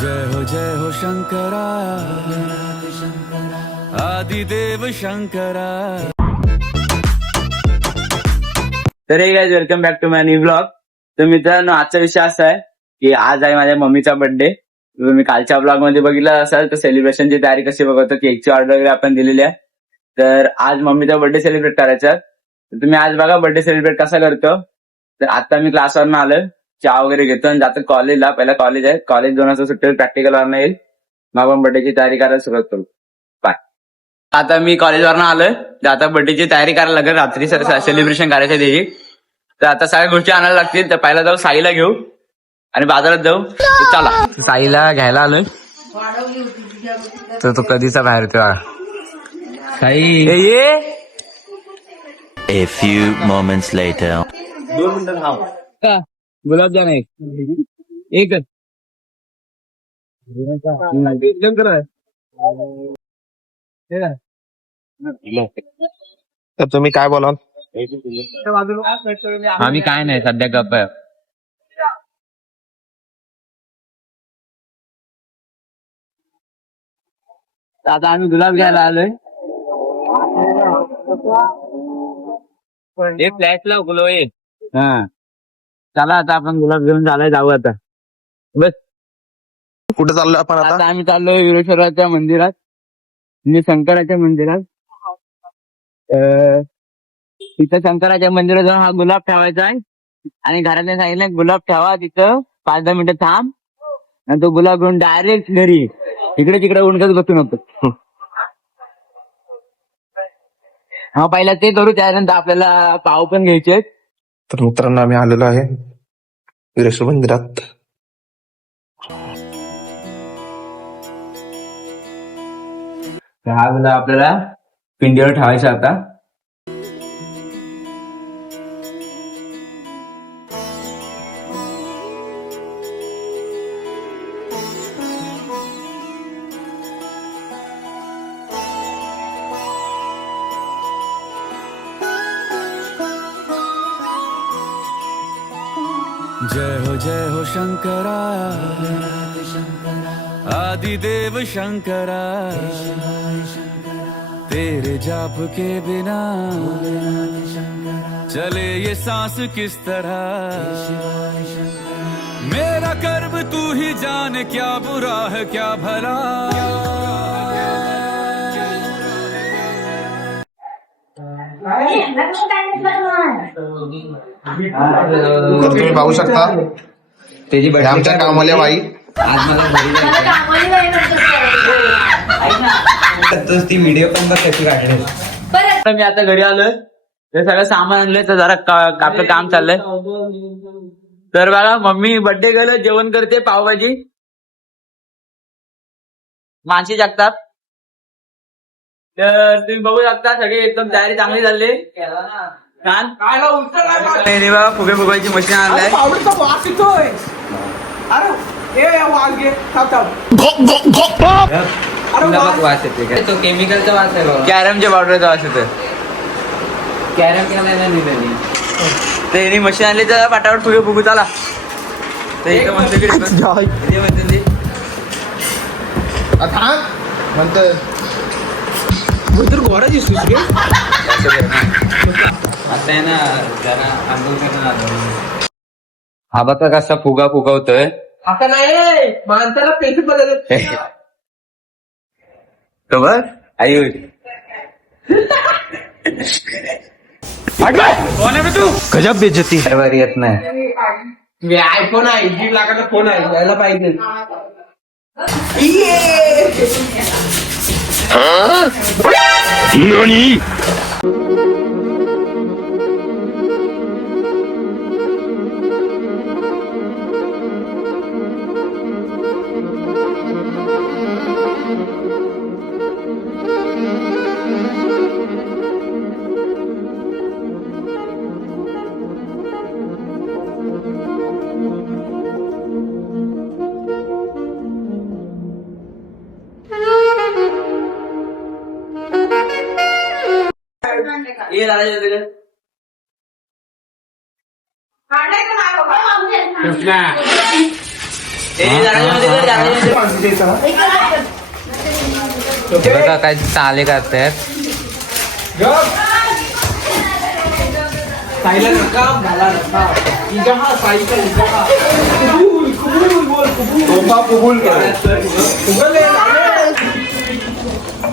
जय हो शंकरा आदिदेव शंकरा. तर hey guys welcome back to my new blog. तर मित्रांनो आजचा विषय असा आहे की आज आहे माझ्या मम्मीचा बर्थडे. तुम्ही कालच्या ब्लॉग मध्ये बघितलं असाल तर सेलिब्रेशनची तयारी कशी बघतो, केकची ऑर्डर वगैरे आपण दिलेली आहे. तर आज मम्मीचा बर्थडे सेलिब्रेट करायचा आहे. तर तुम्ही आज बघा बर्थडे सेलिब्रेट कसा करतो. तर आता मी क्लासवरून आलोय, चहा वगैरे घेतो आणि जातो कॉलेजला. पहिला कॉलेज आहे, कॉलेज 2 वाजता सुटेल, प्रॅक्टिकल वरनं येईल, मग आपण बर्थडेची तयारी करायला सुरुवात करू. बाय. आता मी कॉलेजवरनं आलोय, तर आता बर्थडेची तयारी करायला लागेल. रात्री सेलिब्रेशन करायचं त्याची. तर आता सगळ्या गोष्टी आणायला लागतील. तर पहिला जाऊ साईला घेऊ आणि बाजारात जाऊ. तर चला साईला घ्यायला आलोय. तर तो कधीचा बाहेर येतो साई ये. A few moments later. 2 मिनिटं थांब. गुलाबजाम एकच तर तुम्ही काय बोलाल? आम्ही काय नाही सध्या गप्प आहे. आता आम्ही गुलाब घ्यायला आलोय. एक फ्लॅश लाव गुलाब. हा चला आता आपण गुलाब घेऊन चालाय, जाऊ आता. बस कुठे चाललोय आपण आता? आता आम्ही चाललोय विरेश्वराच्या मंदिरात म्हणजे शंकराच्या मंदिरात. तिथं शंकराच्या मंदिरात जाऊन हा गुलाब ठेवायचा आहे आणि घरातल्या सांगितलं गुलाब ठेवा तिथं 5-10 मिनिटं थांब आणि तो गुलाब घेऊन डायरेक्ट घरी. इकडे तिकडे उंडकच बसू नको. हा पहिला ते करू, त्यानंतर आपल्याला पाव पण घ्यायचे. तर मित्रांनो आम्ही आलेलो आहे विरेश्वर मंदिरात. हा गुलाब आपल्याला पिंडीवर ठेवायचा आता. जय हो शंकरा आदिदेव शंकरा. तेरे जाप के बिना चले ये सांस किस तरह. मेरा कर्म तू ही जाने, क्या बुरा है क्या भला. तर तुम्ही पाहू शकता हे आमच्या कामवाल्या बाई. आज मला ती व्हिडिओ पण बघ कशी काढली. मी आता घरी आलोय, हे सगळं सामान आणलंय, तर जरा आपलं काम चाललंय. तर बघा मम्मी बर्थडे गेलं, जेवण करते पावभाजी. मानसी जगताप. तर तुम्ही बघू शकता सगळी एकदम तयारी चांगली झाली. बघा फुगे फुगायची मशीन आणलाय. वास येते तो केमिकलचा वास आहे. कॅरमच्या पावडरचा वास येतो. कॅरम केला ते मशीन आणली तर पाटावर फुगे फुगू चला. तर इथं म्हणतोय घोडा दिसतो आता आहे ना जरा आंदोलन करणं. हा बघा कसा फुगा फुगवतोय. आता नाही माणसाला पैसे बघत तो बघ आई गजब बेइज्जती. वर येत नाही. आयफोन आहे, 1.5 लाखाचा फोन आहे, यायला पाहिजे. ये दादा कृष्णा बघा काय चाले करतायत. साईला नका घाला नका इजा हा साईचा इजा हा फुगूल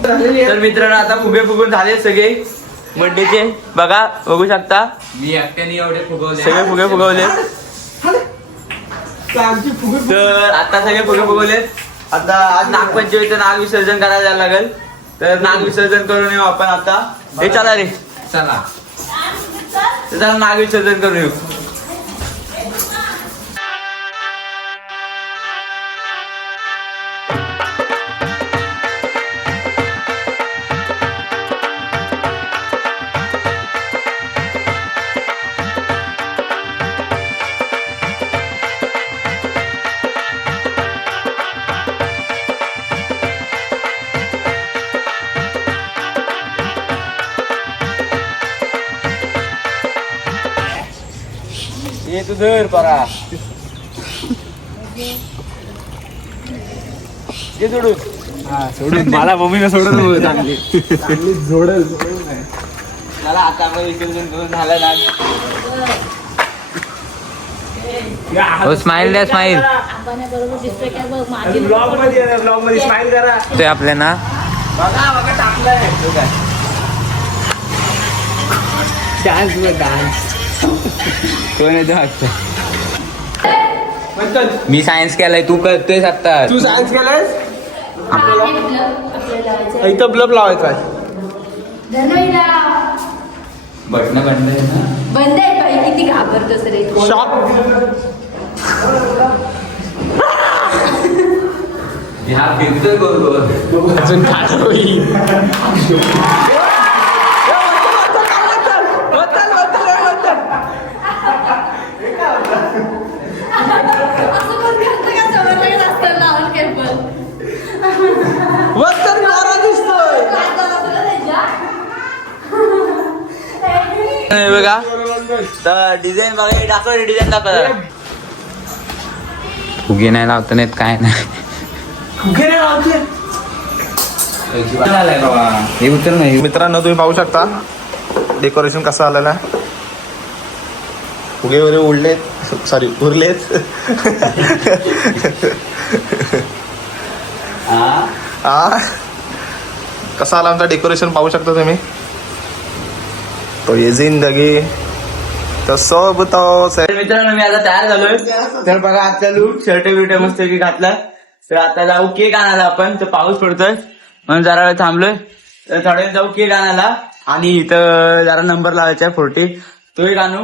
तर मित्रांनो आता फुगे फुगून झाले सगळे बर्थडेचे. बघा बघू शकता मी एकट्याने एवढे फुगवले. सगळे फुगे फुगवले. तर आता सगळे फुगे फुगवलेत. आता आज नागपंचमीचं नाग विसर्जन करायला जायला लागेल. तर नाग विसर्जन करून येऊ आपण आता. हे चला रे चला तर चला नाग विसर्जन करून येऊ. ये तू धर परा ये सोडून. सोडून मला मम्मीने सोडून चांगली जोडल. मला आता आपण विसर्जन करून झालं ना. हो स्माइल द्या स्माइल. ब्लॉग मध्ये स्माइल करा. ते आपले ना बघा बघा टाकलंय तो काय डान्स में डान्स कोण येतो मी सायन्स केलाय तू करतोय आता. तू सायन्स केलंयस इथं ब्लब लावायचा आहे. बटणं बंद आहे ना. बंद आहे बाई किती घाबरतोस रे तू. शॉक ह्या फिरतोय गोल अजून खाटोली असं पण करतं का समोर लगेच असतं लावून केबल. वस्तर नारा दिसतोय. हे बघा तर डिझाईन बघा दाखव डिझाईन दाखव. फुगे नाही लावता नाहीत काय नाही. हे उतर नाही. मित्रांनो तुम्ही पाहू शकता डेकोरेशन कसं आलेलं आहे. फुगे वगैरे उडलेत सॉरी उरलेत. कसं आलं आमचं डेकोरेशन पाहू शकता तुम्ही. तो ये जिंदगी तो सब तो तर मित्रांनो मी आता तयार झालोय. तर बघा आजचा लूक शर्ट बिर्ट मस्त की घातला. तर आता जाऊ केक आणायला आपण. तर पाऊस पडतोय म्हणून जरा वेळ थांबलोय. तर थोड्या वेळ जाऊ केक आणायला आणि इथं जरा नंबर लावायचा आहे 40 तोही आणू.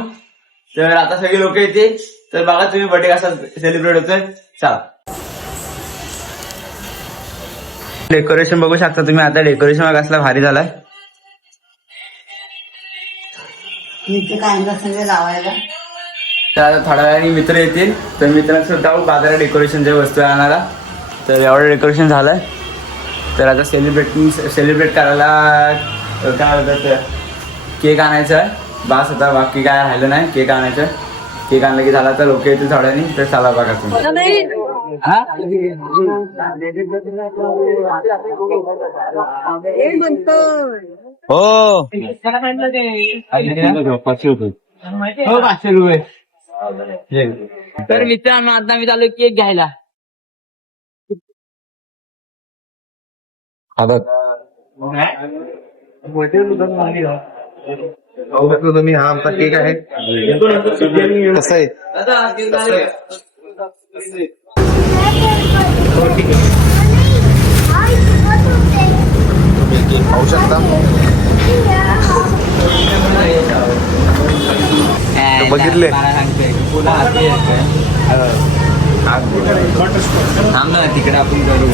तर आता सगळे लोक येते. तर बघा तुम्ही बर्थडे कसा सेलिब्रेट होतोय. चला डेकोरेशन बघू शकता तुम्ही. आता डेकोरेशन कसला भारी झालाय. तर आता थोड्या वेळाने मित्र येतील. तर मित्रांसोबत जाऊ बाजारात डेकोरेशनच्या वस्तू आणायला. तर एवढं डेकोरेशन झालंय. तर आता सेलिब्रेट करायला काय होतं केक आणायचं आहे. बास आता बाकी काय राहिलं नाही. केक आणायचं. केक आणलं की झाला तर लोक येतील थोड्यानी. तर चला बघा तुम्ही. हो 500 रुपये. तर मित्रांनो आता मी चालू केक घ्यायला. तुम्ही हा आमचा केक आहे. कसं आहे केक पाहू शकता. बघितले थांब ना तिकडे आपण करू.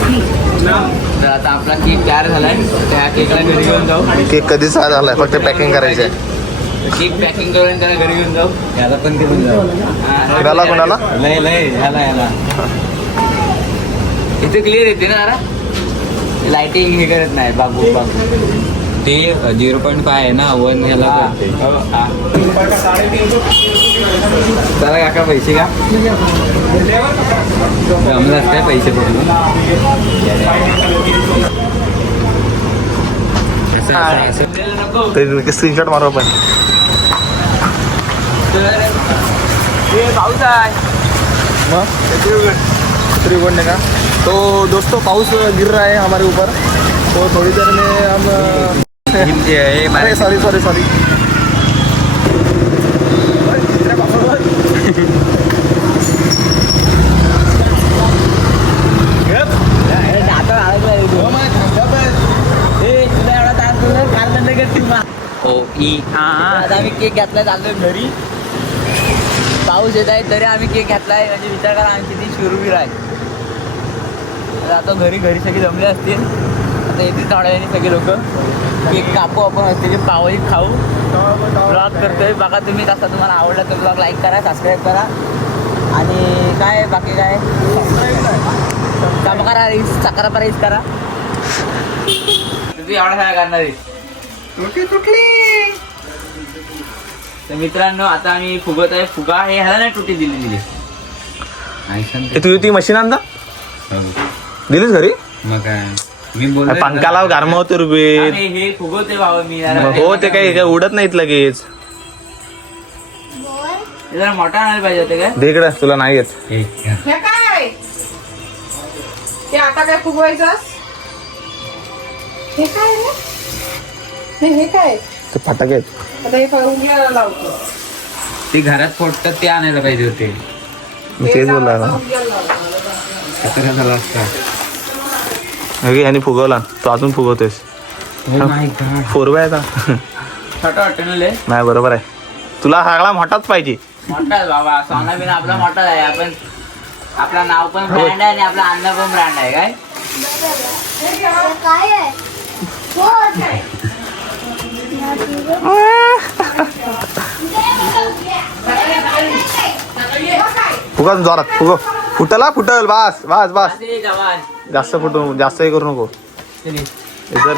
तर आता आपला केक तयार झालाय. त्या केकला घरी घेऊन जाऊ. केक कधीच झालाय फक्त पॅकिंग करायचं आहे. केक पॅकिंग करून त्याला घरी घेऊन जाऊ. याला पण घेऊन जाऊ. कुणाला कुणाला लय लय ह्याला इथे क्लिअर येते ना जरा. लाइटिंग हे करत नाही बाबू. ते 0.5 आहे ना 1 ह्याला करते. चला काका पैसे का जमलाच काय पैसे पकडून स्क्रीनशॉट मारू आपण. पाऊस आहे त्रिकोण का तो दोस्तों पाउस गिर रहा है हमारे ऊपर तो थोड़ी देर में हम हिंदी आहे अरे सॉरी आता आम्ही केक घेतलाय चाललोय घरी. पाऊस येत आहे तरी आम्ही केक घेतलाय म्हणजे विचार करा आमची ती शूरवीर आहे. आता घरी सगळी जमले असतील. आता येतील थोड्या वेळाने सगळे लोक केक कापू आपण असते पावही खाऊ. ब्लॉग करतोय बघा तुम्ही. कसा तुम्हाला आवडला तर ब्लॉग लाईक करा सबस्क्राईब करा आणि काय बाकी काय काम करा साखरा पराईज करा. तुम्ही एवढा सगळा करणार आहे. तर मित्रांनो आता आम्ही फुगत आहे. फुगा हे ह्याला नाही तुटी दिली तू ती मशीन आणता दिलीस घरी मग काय मी बोललो पंखाला गारम होते रुपये हे फुगवते भावा मी हो ते काही उडत नाहीत लगेच. जरा मोठा आणायला पाहिजे होते काय दे इकडं तुला नाही येत. हे काय ते आता काय फुगवायचं हे काय रे हे काय ते फटाके आहेत. आता हे उंगल्याला लावतो ते घरात फोडतात ते आणायला पाहिजे होते. मी तेच बोलला ना कचरा झाला असता. ह्याने फुगवला तू अजून फुगवतोयस. फोरवा आहे आता छोटा वाटतं ना लय नाही बरोबर आहे. तुला सगळा मोठाच पाहिजे. मोठा आहे बाबा. सोना बिना आपला मोठा आहे. आपण आपला नाव पण ब्रँड आहे आणि आपला अन्न पण ब्रँड आहे. काय फुगा जोरात फुगव फुटल बास बास बास जवान जास्त फुटू जास्त हे करू नको. इधर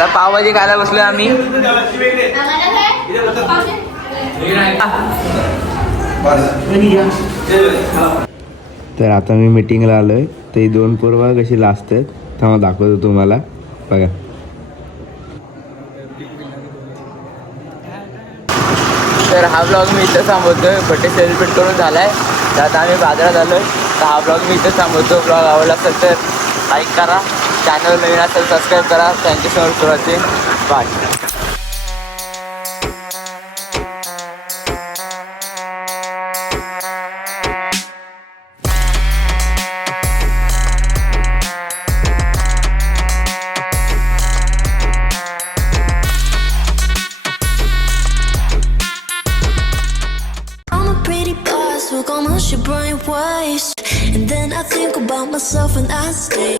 तर पावभाजी खायला बसलोय आम्ही. तर आता मी मीटिंगला आलोय. ते 2 पोरं कशी लाजतात तेव्हा दाखवतो तुम्हाला बघा. तर हा ब्लॉग मी इथं थांबवतोय. बड्डे सेलिब्रेट करून झालाय. तर आता आम्ही बाजारात आलोय. तर हा ब्लॉग मी इथं थांबवतो. ब्लॉग आवडला असेल तर लाईक करा. चॅनल नवीन असेल सबस्क्राईब करा. Thank you so much for watching. Bye. I'm a pretty boss, look almost your brain waste. And then I think about myself and I stay.